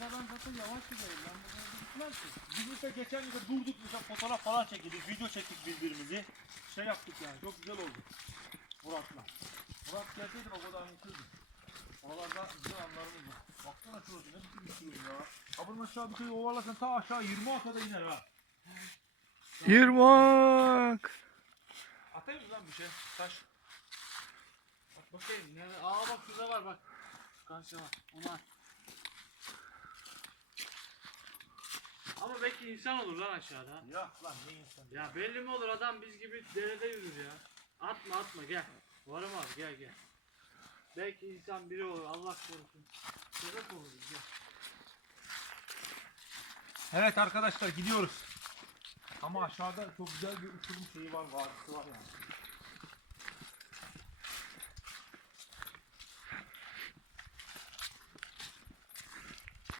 ben zaten yavaş gidiyorum. Ben burada gitmem ki. Biz mesela geçen gün durduk mesela fotoğraf falan çekildik, video çektik birbirimizi. Şey yaptık yani çok güzel oldu. Murat'la. Murat gelseydi bak o da anlatırdı. Oralarda güzel anlarımız var. Baksana şurası ne bir sürü ya. Ha bunun aşağı bir şey ovarlasan ta aşağı 20 akada iner ha. Yırmak. Atayım mı lan bir şey? Taş. Bak bakayım nerede? Aa bak şurada var bak. Karşı var. Ona. Ama belki insan olur lan aşağıda. Ya lan ne insan. Ya belli mi olur adam biz gibi derede yürür ya. Atma atma gel. Varım abi gel gel. Belki insan biri olur Allah korusun. Sebep olur gel. Evet arkadaşlar gidiyoruz. Ama aşağıda çok güzel bir uçurum şeyi var, vadisi var yani.